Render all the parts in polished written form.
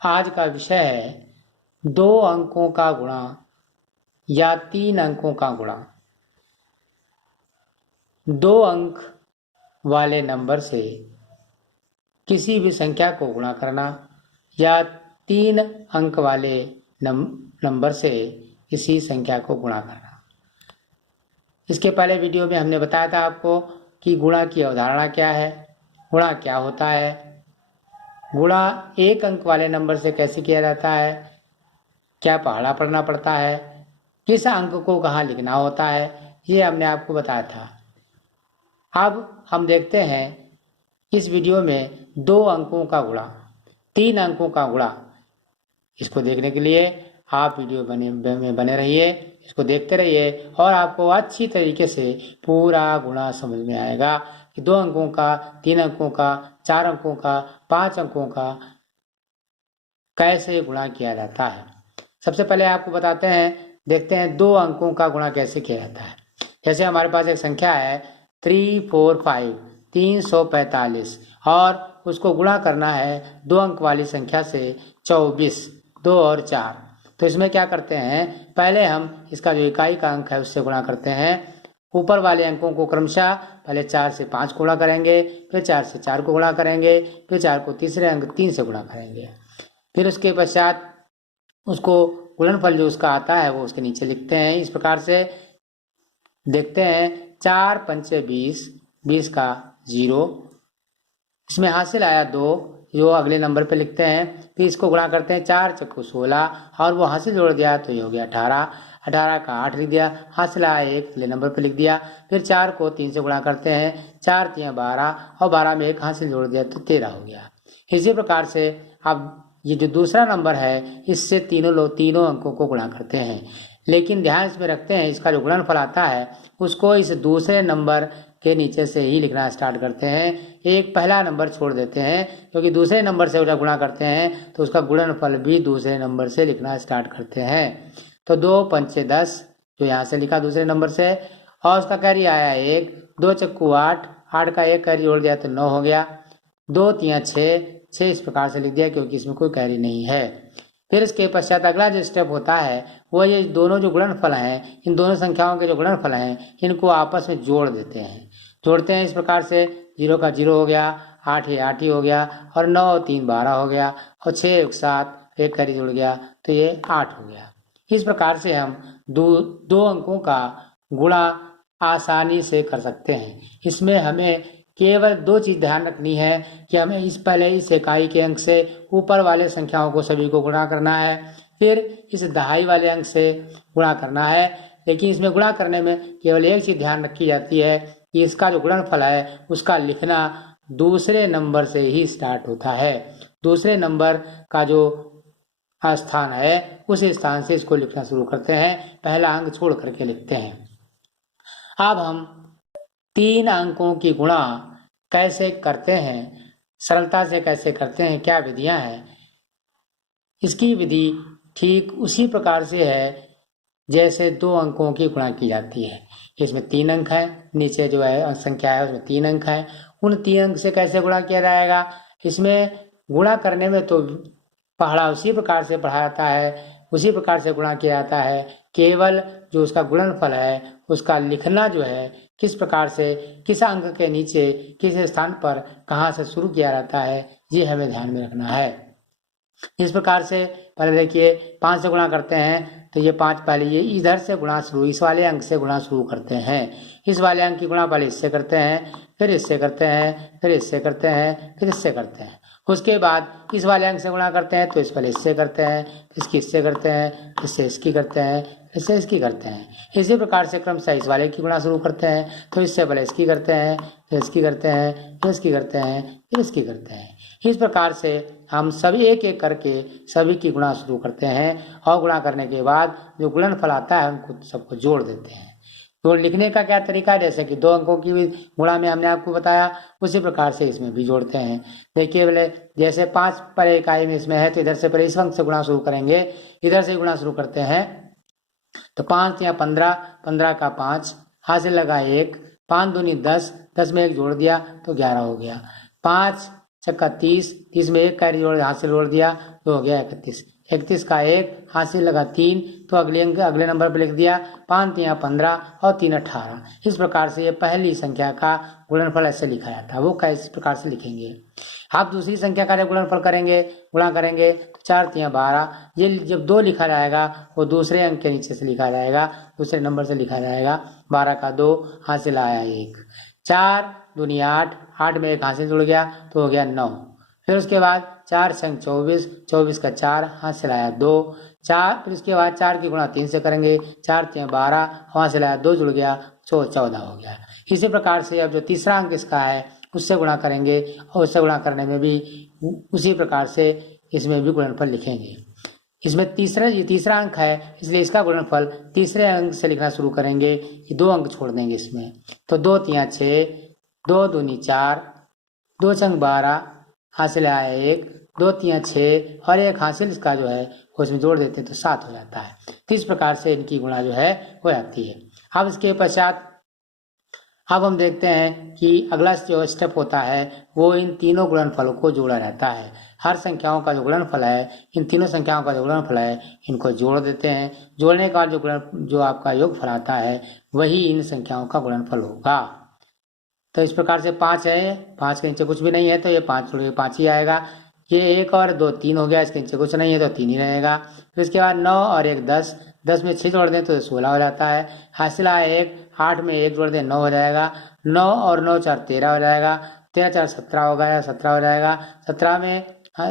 आज का विषय है 2 अंकों का गुणा या 3 अंकों का गुणा। 2 अंक वाले नंबर से किसी भी संख्या को गुणा करना या 3 अंक वाले नंबर से किसी संख्या को गुणा करना। इसके पहले वीडियो में हमने बताया था आपको कि गुणा की अवधारणा क्या है, गुणा क्या होता है, गुणा 1 अंक वाले नंबर से कैसे किया जाता है, क्या पहाड़ा पढ़ना पड़ता है, किस अंक को कहाँ लिखना होता है, ये हमने आपको बताया था। अब हम देखते हैं इस वीडियो में 2 अंकों का गुणा, 3 अंकों का गुणा। इसको देखने के लिए आप वीडियो में बने रहिए, इसको देखते रहिए और आपको अच्छी तरीके से पूरा गुणा समझ में आएगा कि 2 अंकों का, 3 अंकों का, 4 अंकों का, 5 अंकों का कैसे गुणा किया जाता है। सबसे पहले आपको बताते हैं, देखते हैं 2 अंकों का गुणा कैसे किया जाता है। जैसे हमारे पास एक संख्या है 345 345 और उसको गुणा करना है 2 अंक वाली संख्या से 24, 2 और 4। तो इसमें क्या करते हैं, पहले हम इसका जो इकाई का अंक है उससे गुणा करते हैं। ऊपर वाले अंकों को क्रमशः पहले 4 से 5 गुणा करेंगे, फिर 4 से 4 को गुणा करेंगे, फिर 4 को तीसरे अंक 3 से गुणा करेंगे। फिर उसके पश्चात उसको गुणनफल जो उसका आता है वो उसके नीचे लिखते हैं। इस प्रकार से देखते हैं 4 पंचे 20, 20 का 0, इसमें हासिल आया 2 जो अगले नंबर पे लिखते हैं। फिर इसको गुणा करते हैं 4 चक्कू 16 और वो हासिल जोड़ दिया तो ये हो गया 18, 18 का 8 लिख दिया, हासिल आया 1 अगले नंबर पे लिख दिया। फिर 4 को 3 से गुणा करते हैं, 4 3 12 और 12 में 1 हासिल जोड़ दिया तो 13 हो गया। इसी प्रकार से अब ये जो दूसरा नंबर है इससे तीनों अंकों को गुणा करते हैं, लेकिन ध्यान इसमें रखते हैं इसका जो गुणनफल आता है उसको इस दूसरे नंबर के नीचे से ही लिखना स्टार्ट करते हैं। एक पहला नंबर छोड़ देते हैं क्योंकि दूसरे नंबर से जब गुणा करते हैं तो उसका गुणनफल भी दूसरे नंबर से लिखना स्टार्ट करते हैं। तो 2 पंचे 10 जो यहाँ से लिखा दूसरे नंबर से और उसका कैरी आया 1, 2 चक्कू 8, 8 का 1 कैरी जोड़ दिया तो 9 हो गया, 2 3 6 इस प्रकार से लिख दिया क्योंकि इसमें कोई कैरी नहीं है। फिर इसके पश्चात अगला जो स्टेप होता है वो ये दोनों जो गुणनफल हैं, इन दोनों संख्याओं के जो गुणनफल हैं इनको आपस में जोड़ देते हैं। जोड़ते हैं इस प्रकार से 0 का 0 हो गया, 8 ही 8 ही हो गया और 9 3 12 हो गया और 6 7 1 कैरी जुड़ गया तो ये 8 हो गया। इस प्रकार से हम दो अंकों का गुणा आसानी से कर सकते हैं। इसमें हमें केवल 2 चीज ध्यान रखनी है कि हमें पहले इस इकाई के अंक से ऊपर वाले संख्याओं को सभी को गुणा करना है, फिर इस दहाई वाले अंक से गुणा करना है। लेकिन इसमें गुणा करने में केवल एक चीज ध्यान रखी जाती है कि इसका जो गुणनफल है उसका लिखना दूसरे नंबर से ही स्टार्ट होता है। दूसरे नंबर का जो स्थान है उस स्थान से इसको लिखना शुरू करते हैं, पहला अंक छोड़ करके लिखते हैं। अब हम 3 अंकों की गुणा कैसे करते हैं, सरलता से कैसे करते हैं, क्या विधियां हैं। इसकी विधि ठीक उसी प्रकार से है जैसे 2 अंकों की गुणा की जाती है। इसमें 3 अंक है, नीचे जो है संख्या है उसमें 3 अंक है। उन 3 अंक से कैसे गुणा किया जाएगा, इसमें गुणा करने में तो पहाड़ा उसी प्रकार से पढ़ा जाता है, उसी प्रकार से गुणा किया जाता है। केवल जो उसका गुणनफल है उसका लिखना जो है किस प्रकार से, किस अंक के नीचे, किस स्थान पर, कहाँ से शुरू किया जाता है, ये हमें ध्यान में रखना है। इस प्रकार से पहले देखिए 5 से गुणा करते हैं तो ये 5 पहले ये इधर से गुणा शुरू, इस वाले अंक से गुणा शुरू करते हैं। इस वाले अंक की गुणा पहले इससे करते हैं, फिर इससे करते हैं, फिर इससे करते हैं, फिर इससे करते हैं। उसके बाद इस वाले अंक से गुणा करते हैं तो इस पहले इससे करते हैं, इसकी इससे करते हैं, इससे इसकी करते हैं, इससे इसकी करते हैं। इसी प्रकार से क्रमशः इस वाले की गुणा शुरू करते हैं तो इससे पहले इसकी करते हैं, फिर इसकी करते हैं, फिर इसकी करते हैं, फिर इसकी करते हैं। इस प्रकार से हम सभी एक एक करके सभी की गुणा शुरू करते हैं और गुणा करने के बाद जो गुणनफल आता है उनको सबको जोड़ देते हैं। तो लिखने का क्या तरीका है, जैसे कि 2 अंकों की भी गुणा में हमने आपको बताया उसी प्रकार से इसमें भी जोड़ते हैं। देखिए बोले जैसे 5 पर इकाई में इसमें है तो इधर से पहले इस अंक से गुणा शुरू करेंगे, इधर से गुणा शुरू करते हैं तो 5 या 15, 15 का 5 हासिल लगा 1, 5 दूनी 10, 10 में 1 जोड़ दिया तो 11 हो गया। 5 चक्का 30, 30 में एक कैरी जोड़ हाथ से जोड़ दिया तो हो गया 31, 31 का एक हाथ से लगा 3 तो अगले नंबर पर लिख दिया, 5 3 15 और 3 18। इस प्रकार से ये पहली संख्या का गुणनफल ऐसे लिखा जाता है। वो कैसे प्रकार से लिखेंगे, आप दूसरी संख्या का गुणनफल करेंगे, गुणा करेंगे तो 4 3 12। ये जब 2 लिखा जाएगा वो दूसरे अंक के नीचे से लिखा जाएगा, दूसरे नंबर से लिखा जाएगा। 12 का 2 हाथ से लाया 1, 4 दूनी 8, 8 में एक हाथ से जुड़ गया तो हो गया 9। फिर उसके बाद 4 संग 24, 24 का 4 हाथ से लाया 2, 4। फिर उसके बाद 4 की गुणा 3 से करेंगे, 4 3 12, हाथ से लाया 2 जुड़ गया, 14 हो गया। इसी प्रकार से अब जो तीसरा अंक इसका है उससे गुणा करेंगे और उससे गुणा करने में भी उसी प्रकार से इसमें भी गुणनफल लिखेंगे। इसमें ये तीसरा अंक है इसलिए इसका गुणनफल तीसरे अंक से लिखना शुरू करेंगे। ये 2 अंक छोड़ देंगे इसमें, तो 2 3 6, 2 दूनी 4, 2 संग 12 हासिल आया 1, 2 3 6 और एक हासिल इसका जो है उसमें जोड़ देते हैं तो 7 हो जाता है। तो इस प्रकार से इनकी गुणा जो है हो जाती है। अब इसके पश्चात अब हम देखते हैं कि अगला जो स्टेप होता है वो इन तीनों गुणनफलों को जोड़ा रहता है। हर संख्याओं का जो गुणनफल है, इन तीनों संख्याओं का जो गुणनफल है इनको जोड़ देते हैं। जोड़ने का जो आपका योगफल आता है वही इन संख्याओं का गुणनफल होगा। तो इस प्रकार से 5 है, 5 के नीचे कुछ भी नहीं है तो ये 5 ही आएगा। ये 1 और 2 3 हो गया, इसके नीचे कुछ नहीं है तो 3 ही रहेगा। फिर इसके बाद 9 और 1 10, 10 में 6 जोड़ दें तो 16 हो जाता है। हासिल आया 1, 8 में 1 जोड़ दें 9 हो जाएगा। 9 और 9 4 13 हो जाएगा, 13 4 17 हो गया, 17 हो जाएगा। 17 में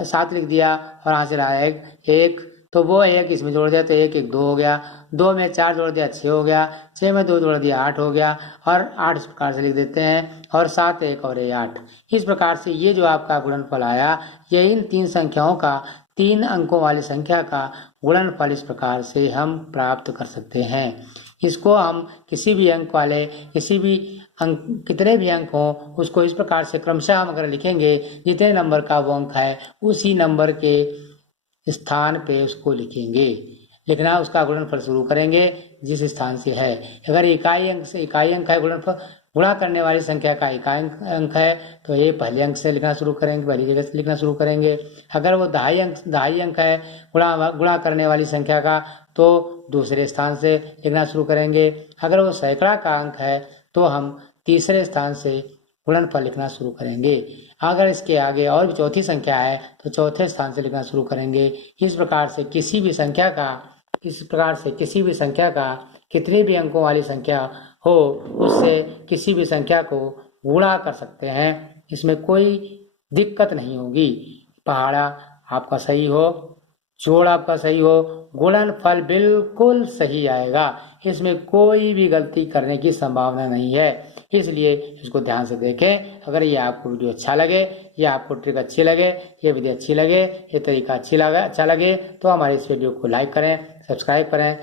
7 लिख दिया और हासिल आया 1, तो वो 1 इसमें जोड़ दिया तो 1 1 2 हो गया। 2 में 4 जोड़ दिया 6 हो गया, 6 में 2 जोड़ दिया 8 हो गया और 8 इस प्रकार से लिख देते हैं और 7 1 और 8। इस प्रकार से ये जो आपका गुणनफल आया ये इन 3 संख्याओं का 3 अंकों वाली संख्या का गुणनफल इस प्रकार से हम प्राप्त कर सकते हैं। इसको हम किसी भी अंक वाले कितने भी अंक हों उसको इस प्रकार से क्रमशः हम अगर लिखेंगे जितने नंबर का वो अंक है उसी नंबर के स्थान पे उसको लिखेंगे। लिखना उसका गुणनफल शुरू करेंगे जिस स्थान से है। अगर इकाई अंक है गुणनफल, गुणा करने वाली संख्या का इकाई अंक है तो ये पहले अंक से लिखना शुरू करेंगे, पहली जगह से लिखना शुरू करेंगे। अगर वो दहाई अंक है गुणा करने वाली संख्या का तो दूसरे स्थान से लिखना शुरू करेंगे। अगर वो सैकड़ा का अंक है तो हम तीसरे स्थान से गुणनफल लिखना शुरू करेंगे। अगर इसके आगे और भी चौथी संख्या है तो चौथे स्थान से लिखना शुरू करेंगे। इस प्रकार से किसी भी संख्या का कितने भी अंकों वाली संख्या हो उससे किसी भी संख्या को गुणा कर सकते हैं, इसमें कोई दिक्कत नहीं होगी। पहाड़ा आपका सही हो, जोड़ आपका सही हो, गुणनफल बिल्कुल सही आएगा, इसमें कोई भी गलती करने की संभावना नहीं है। इसलिए इसको ध्यान से देखें। अगर ये आपको वीडियो अच्छा लगे या आपको ट्रिक अच्छी लगे, ये विधि अच्छी लगे, ये तरीका अच्छा लगे तो हमारे इस वीडियो को लाइक करें, सब्सक्राइब करें,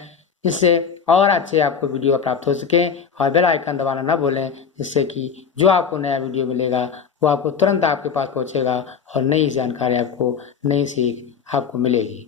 जिससे और अच्छे आपको वीडियो प्राप्त हो सके। और बेल आइकन दबाना ना भूलें, जिससे कि जो आपको नया वीडियो मिलेगा वो आपको तुरंत आपके पास पहुंचेगा और नई जानकारी आपको, नई सीख आपको मिलेगी।